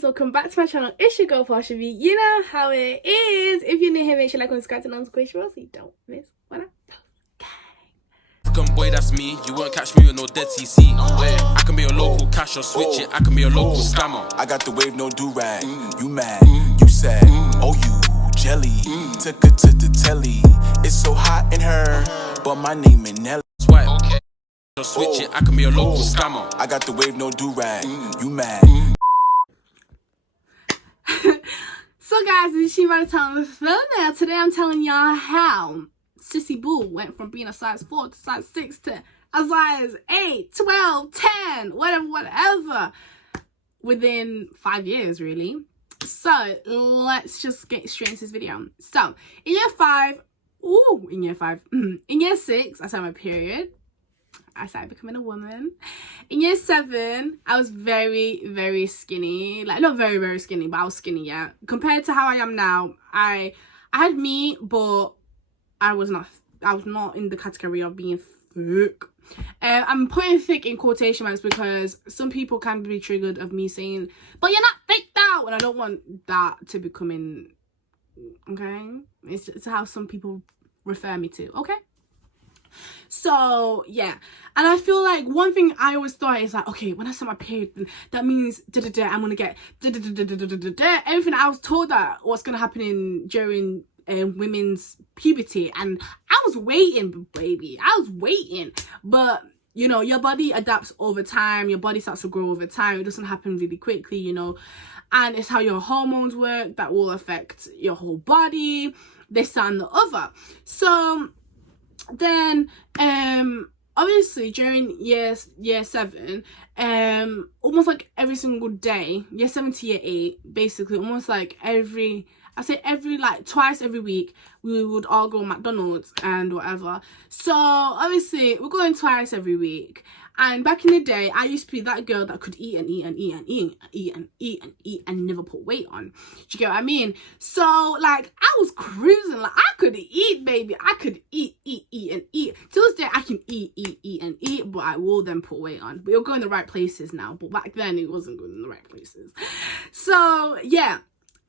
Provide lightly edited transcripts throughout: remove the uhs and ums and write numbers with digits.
guys, welcome back to my channel. It's your girl Portia V. You know how it is. If you're new here, make sure you like and subscribe to notification so you don't miss what I post. Boy, that's me. You won't catch me with no dead CC. I can be a local cash or switch it. I can be a local scammer. I got the wave, no do-rag. You mad, you sad, oh you jelly. Took her to the telly. It's so hot in her, but my name is Nelly. Swipe, okay. Or switch it. I can be a local scammer. I got the wave, no do-rag. You mad. So guys, this is she by the time of the thumbnail. Today I'm telling y'all how Sissy Boo went from being a size 4 to size 6 to a size 8, 12, 10, whatever, within 5 years, really. So let's just get straight into this video. So in year 6, I started my period. I started becoming a woman. In year 7, I was very, very skinny. Like, not very, very skinny, but I was skinny, yeah. Compared to how I am now, I had meat, but I was not in the category of being thick. I'm putting thick in quotation marks because some people can be triggered of me saying, but you're not thick though, and I don't want that to become okay? It's how some people refer me to, okay? So yeah, and I feel like one thing I always thought is like, okay, when I start my period, that means I'm gonna get everything I was told that what's gonna happen during women's puberty, and I was waiting, baby. I was waiting, but you know, your body adapts over time. Your body starts to grow over time. It doesn't happen really quickly, you know, and it's how your hormones work that will affect your whole body, this and the other. So then obviously during year 7, almost like every single day, year 7 to year 8, basically almost like every like twice every week, we would all go McDonald's and whatever. So obviously we're going twice every week, and back in the day I used to be that girl that could eat and eat and eat and eat and eat and eat and eat and never put weight on. Do you get what I mean? So like I was cruising, like I could eat, baby. I could eat and eat. Till this day I can eat and eat, but I will then put weight on. But it'll go in the right places now, but back then it wasn't going in the right places. So yeah.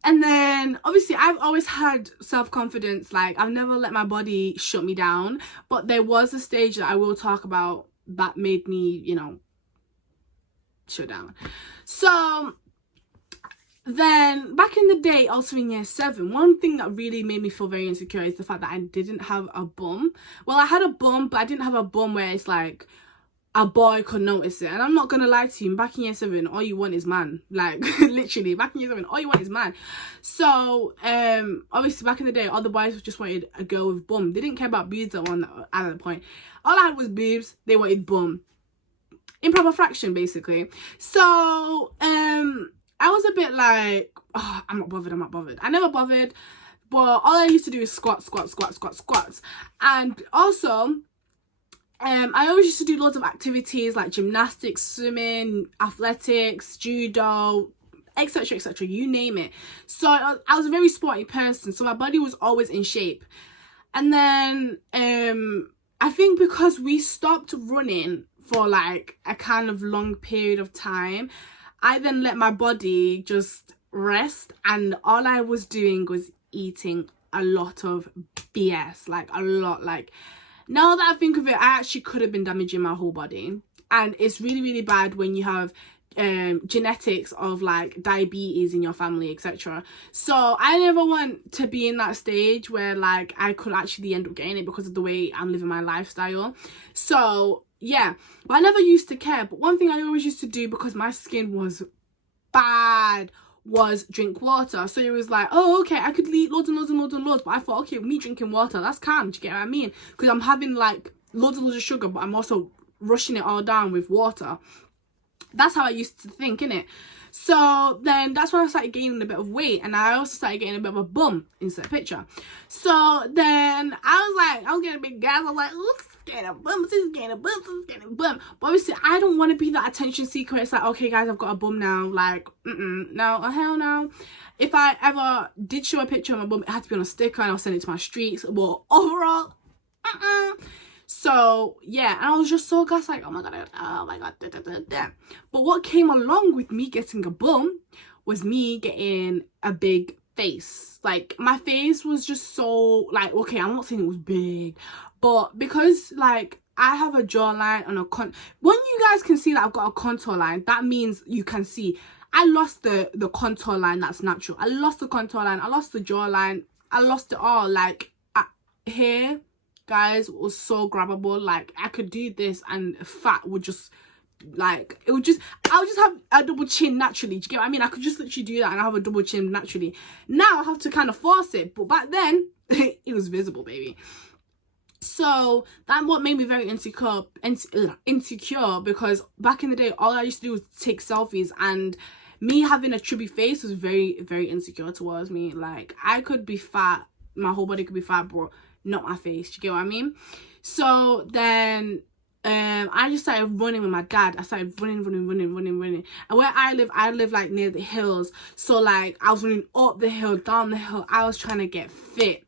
And then obviously I've always had self-confidence. Like I've never let my body shut me down, but there was a stage that I will talk about that made me, you know, shut down. So then back in the day, also in year 7, one thing that really made me feel very insecure is the fact that I didn't have a bum. Well, I had a bum, but I didn't have a bum where it's like a boy could notice it. And I'm not gonna lie to you, back in year 7, all you want is man. Like literally back in year 7, all you want is man. So obviously back in the day, all the boys just wanted a girl with bum. They didn't care about boobs at that point. All I had was boobs, they wanted bum. Improper fraction, basically. So I was a bit like, oh, I'm not bothered. I never bothered, but all I used to do is squats. And also I always used to do lots of activities like gymnastics, swimming, athletics, judo, etc, you name it. So I was a very sporty person, so my body was always in shape. And then I think because we stopped running for like a kind of long period of time, I then let my body just rest, and all I was doing was eating a lot of BS, like a lot. Like now that I think of it, I actually could have been damaging my whole body. And it's really, really bad when you have genetics of like diabetes in your family, etc. So I never want to be in that stage where like I could actually end up getting it because of the way I'm living my lifestyle. So yeah, but I never used to care. But one thing I always used to do, because my skin was bad, was drink water. So it was like, oh, okay, I could eat loads, but I thought, okay, me drinking water, that's calm. Do you get what I mean? Because I'm having like loads of sugar, but I'm also rushing it all down with water. That's how I used to think, innit? So then that's when I started gaining a bit of weight, and I also started getting a bit of a bum inside the picture. So then I was getting a big gas. I was like, ooh, getting a bum, this is getting a bum, this is getting a bum. But obviously I don't want to be that attention seeker. It's like, okay guys, I've got a bum now. Like, no, hell no. If I ever did show a picture of my bum, it had to be on a sticker and I'll send it to my streaks. But overall, So yeah, and I was just so gassed, like, oh my god, da, da, da. But what came along with me getting a bum was me getting a big face. Like, my face was just so, like, okay, I'm not saying it was big, but because, like, I have a jawline and when you guys can see that I've got a contour line, that means you can see I lost the contour line that's natural. I lost the contour line, I lost the jawline, I lost it all. Like, hair, guys, was so grabbable. Like, I could do this and fat would just, like, I would just have a double chin naturally. Do you get what I mean? I could just literally do that and I have a double chin naturally. Now I have to kind of force it, but back then it was visible, baby. So that's what made me very insecure, because back in the day, all I used to do was take selfies, and me having a chubby face was very, very insecure towards me. Like, I could be fat, my whole body could be fat, but not my face. Do you get what I mean? So then I just started running with my dad. I started running. And where I live like near the hills. So like, I was running up the hill, down the hill. I was trying to get fit.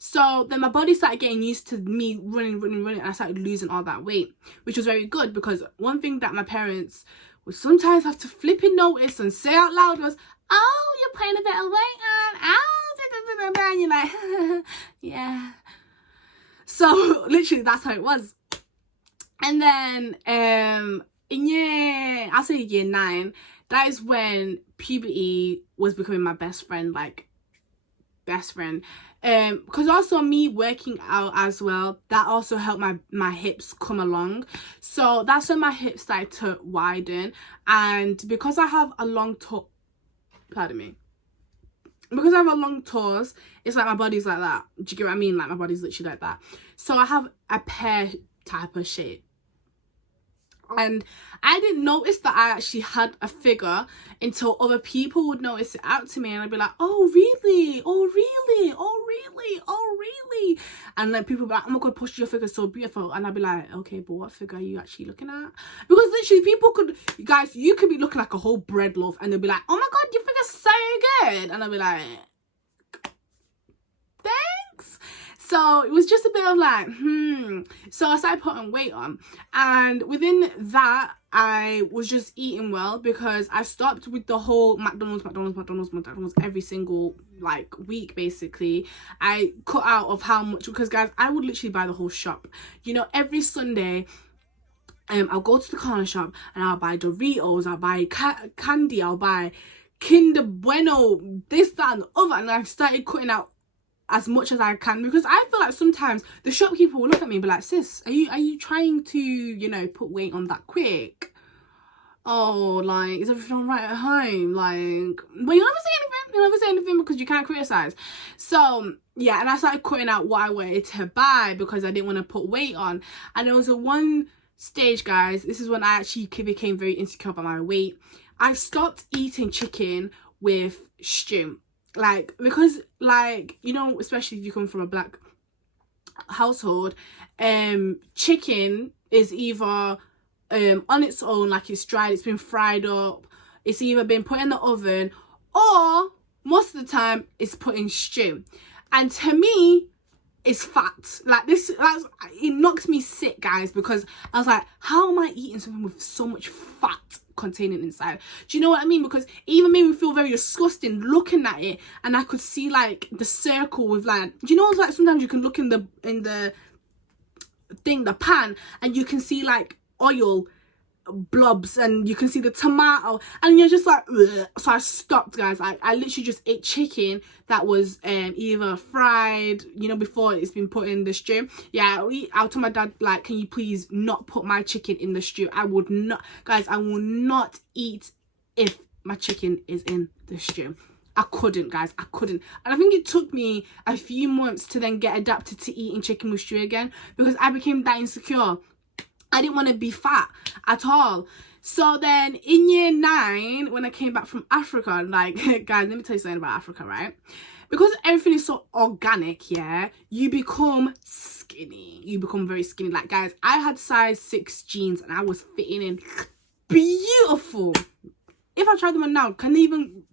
So then my body started getting used to me running, and I started losing all that weight, which was very good, because one thing that my parents would sometimes have to flipping notice and say out loud was, oh, you're putting a bit of weight on, oh, and you're like, yeah. So literally that's how it was. And then in I'll say year 9, that is when puberty was becoming my best friend, like best friend. Because also me working out as well, that also helped my hips come along. So that's when my hips started to widen. And because I have a long because I have a long torso, it's like my body's like that. Do you get what I mean? Like, my body's literally like that. So I have a pear type of shape. And I didn't notice that I actually had a figure until other people would notice it out to me, and I'd be like, oh really, oh really, oh really, oh really. And then people would be like, oh my god, Push, your figure's so beautiful. And I'd be like, okay, but what figure are you actually looking at? Because literally people could, guys, you could be looking like a whole bread loaf and they'll be like, oh my god, your figure's so good. And I'd be like, thanks. So it was just a bit of like, So I started putting weight on, and within that, I was just eating well, because I stopped with the whole McDonald's every single like week. Basically, I cut out of how much, because guys, I would literally buy the whole shop. You know, every Sunday, I'll go to the corner shop and I'll buy Doritos, I'll buy candy, I'll buy Kinder Bueno, this, that, and the other, and I started cutting out as much as I can, because I feel like sometimes the shopkeeper will look at me and be like, sis, are you trying to, you know, put weight on that quick? Oh, like, is everything all right at home? Like, but you never say anything because you can't criticize. So yeah, and I started cutting out what I wanted to buy because I didn't want to put weight on. And there was a one stage, guys, this is when I actually became very insecure about my weight. I stopped eating chicken with stew. Like, because, like, you know, especially if you come from a black household, chicken is either on its own, like it's dried, it's been fried up, it's either been put in the oven, or most of the time it's put in stew. And to me, it's fat. Like, it knocks me sick, guys, because I was like, how am I eating something with so much fat containing inside? Do you know what I mean? Because it even made me feel very disgusting looking at it, and I could see like the circle with, like, do you know, like sometimes you can look in the pan, and you can see like oil blobs, and you can see the tomato, and you're just like, ugh. So I stopped, guys. I literally just ate chicken that was either fried, you know, before it's been put in the stew. Yeah, I'll tell my dad, like, can you please not put my chicken in the stew? I would not, guys, I will not eat if my chicken is in the stew. I couldn't, guys, I couldn't. And I think it took me a few months to then get adapted to eating chicken with stew again, because I became that insecure. I didn't want to be fat at all. So then in year 9, when I came back from Africa, like, guys, let me tell you something about Africa, right? Because everything is so organic, yeah, you become skinny. You become very skinny. Like, guys, I had size 6 jeans and I was fitting in beautiful. If I try them on now, can they even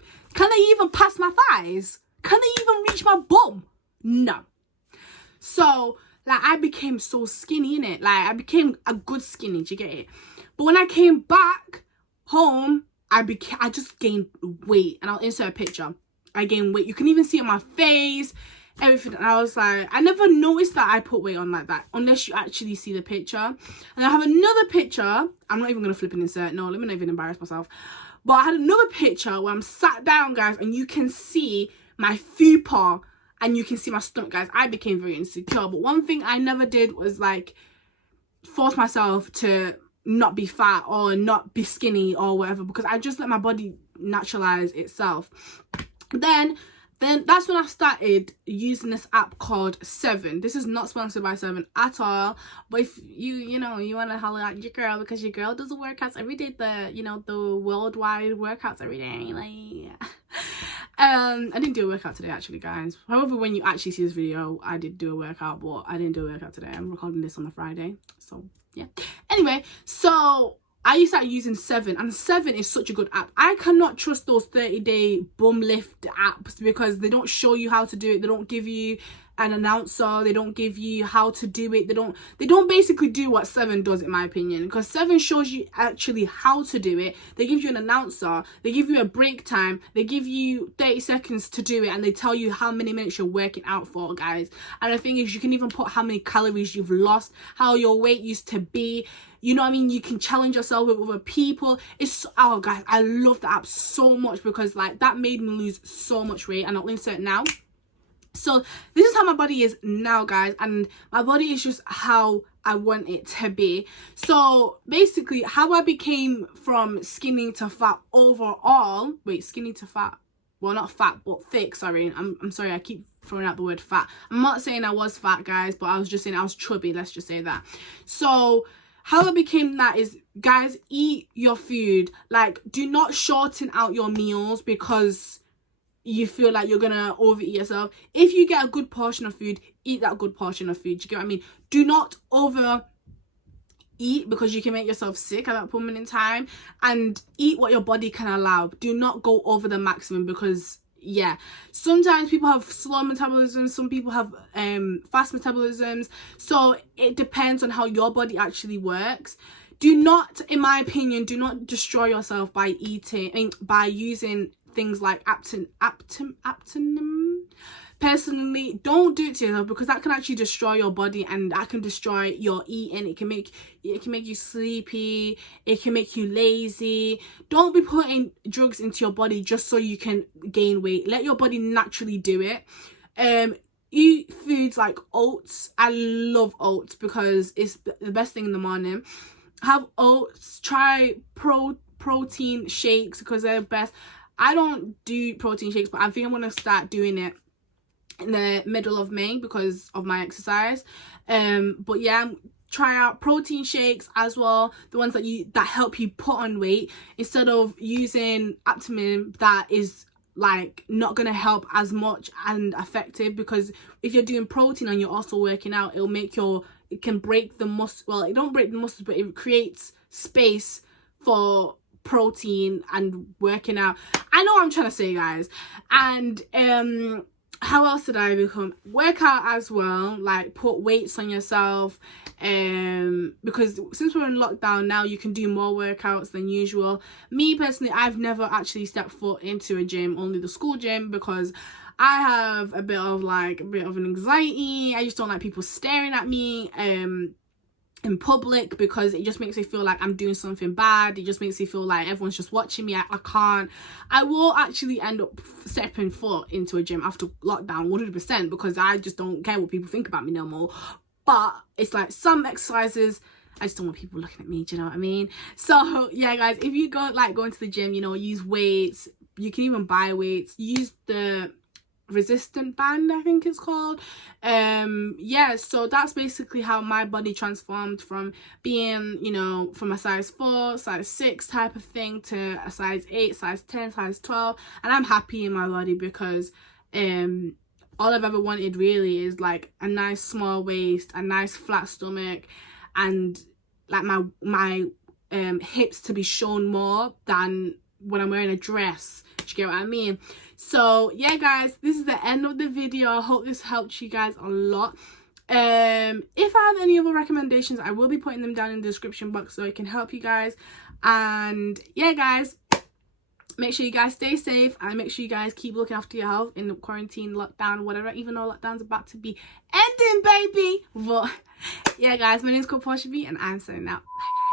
pass my thighs? Can they even reach my bum? No. So, like, I became so skinny, innit? Like, I became a good skinny, do you get it? But when I came back home, I just gained weight, and I'll insert a picture. I gained weight. You can even see it on my face, everything. And I was like, I never noticed that I put weight on like that unless you actually see the picture. And I have another picture. I'm not even gonna flip and insert. No, let me not even embarrass myself. But I had another picture where I'm sat down, guys, and you can see my fupa and you can see my stomach, guys. I became very insecure. But one thing I never did was like force myself to not be fat or not be skinny or whatever, because I just let my body naturalize itself. Then that's when I started using this app called 7. This is not sponsored by 7 at all, but if you want to holler at your girl, because your girl does the workouts every day, the worldwide workouts every day, like I didn't do a workout today, actually, guys. However, when you actually see this video, I did do a workout, but I didn't do a workout today. I'm recording this on a Friday, so yeah. Anyway, so I started using 7, and 7 is such a good app. I cannot trust those 30-day bum lift apps because they don't show you how to do it. They don't give you an announcer. They don't give you how to do it. They don't basically do what 7 does, in my opinion, because 7 shows you actually how to do it. They give you an announcer. They give you a break time. They give you 30 seconds to do it, and they tell you how many minutes you're working out for, guys. And the thing is, you can even put how many calories you've lost, how your weight used to be. You know what I mean? You can challenge yourself with other people. Oh, guys, I love the app so much because, like, that made me lose so much weight. And I'll insert now. So this is how my body is now, guys. And my body is just how I want it to be. So basically, how I became from skinny to fat overall. Wait, skinny to fat. Well, not fat, but thick. Sorry. I'm sorry. I keep throwing out the word fat. I'm not saying I was fat, guys, but I was just saying I was chubby. Let's just say that. So how I became that is, guys, eat your food. Like, do not shorten out your meals because you feel like you're gonna overeat yourself. If you get a good portion of food, eat that good portion of food. Do you get what I mean? Do not overeat because you can make yourself sick at that moment in time, and eat what your body can allow. Do not go over the maximum because, yeah, sometimes people have slow metabolism, some people have fast metabolisms, so it depends on how your body actually works. Do not, in my opinion, do not destroy yourself by by using things like aptin. Personally, don't do it to yourself because that can actually destroy your body, and that can destroy your eating. It can make you sleepy. It can make you lazy. Don't be putting drugs into your body just so you can gain weight. Let your body naturally do it. Eat foods like oats. I love oats because it's the best thing in the morning. Have oats. Try protein shakes because they're the best. I don't do protein shakes, but I think I'm gonna start doing it in the middle of May because of my exercise. But yeah, try out protein shakes as well, the ones that help you put on weight, instead of using Aptamin that is like not gonna help as much and effective. Because if you're doing protein and you're also working out, it can break the muscle. Well, it don't break the muscles, but it creates space for protein and working out. I know what I'm trying to say, guys. And how else did I become? Workout as well, like put weights on yourself, because since we're in lockdown now, you can do more workouts than usual. Me personally, I've never actually stepped foot into a gym, only the school gym, because I have a bit of an anxiety. I just don't like people staring at me in public, because it just makes me feel like I'm doing something bad. It just makes me feel like everyone's just watching me. I will actually end up stepping foot into a gym after lockdown 100%, because I just don't care what people think about me no more. But it's like some exercises, I just don't want people looking at me, do you know what I mean? So yeah, guys, if you go into the gym, use weights. You can even buy weights. Use the resistant band, I think it's called. Yeah, so that's basically how my body transformed from being, from a size 4, size 6 type of thing to a size 8, size 10, size 12. And I'm happy in my body because all I've ever wanted really is like a nice small waist, a nice flat stomach, and like my hips to be shown more than when I'm wearing a dress. Do you get what I mean? So yeah, guys, this is the end of the video. I hope this helped you guys a lot. If I have any other recommendations, I will be putting them down in the description box so it can help you guys. And yeah, guys, make sure you guys stay safe, and make sure you guys keep looking after your health in the quarantine, lockdown, whatever, even though lockdown's about to be ending, baby. But yeah, guys, my name's Puberty, and I'm signing out. Bye, guys.